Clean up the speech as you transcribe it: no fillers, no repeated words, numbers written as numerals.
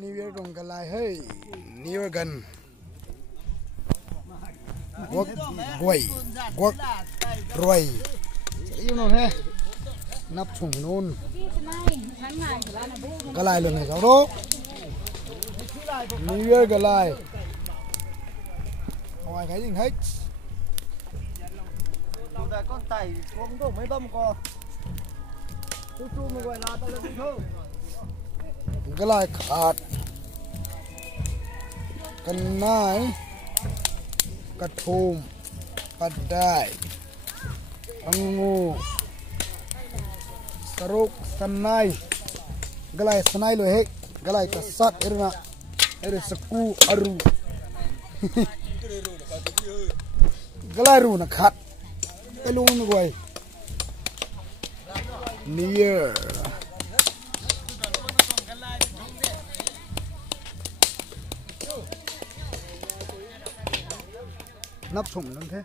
New Year rong cái lại hey New Year gần quắc rồi yêu nó he nắp thùng nôn cái lại lần này sao đó New Year cái lại không ai thấy gì hết con tẩy con đổ mấy bông co chú mà gọi là tao lên thôi cái lại khátกันนายกระทุมปัดได้อังงูสรุกสนายกลายสนายเลยเฮกลายกษัตริย์เอร์นะเอร์สกูอารูกลายรูนักขัดไอ้ลุงนี่ไว้New Year nắp thùng luôn thế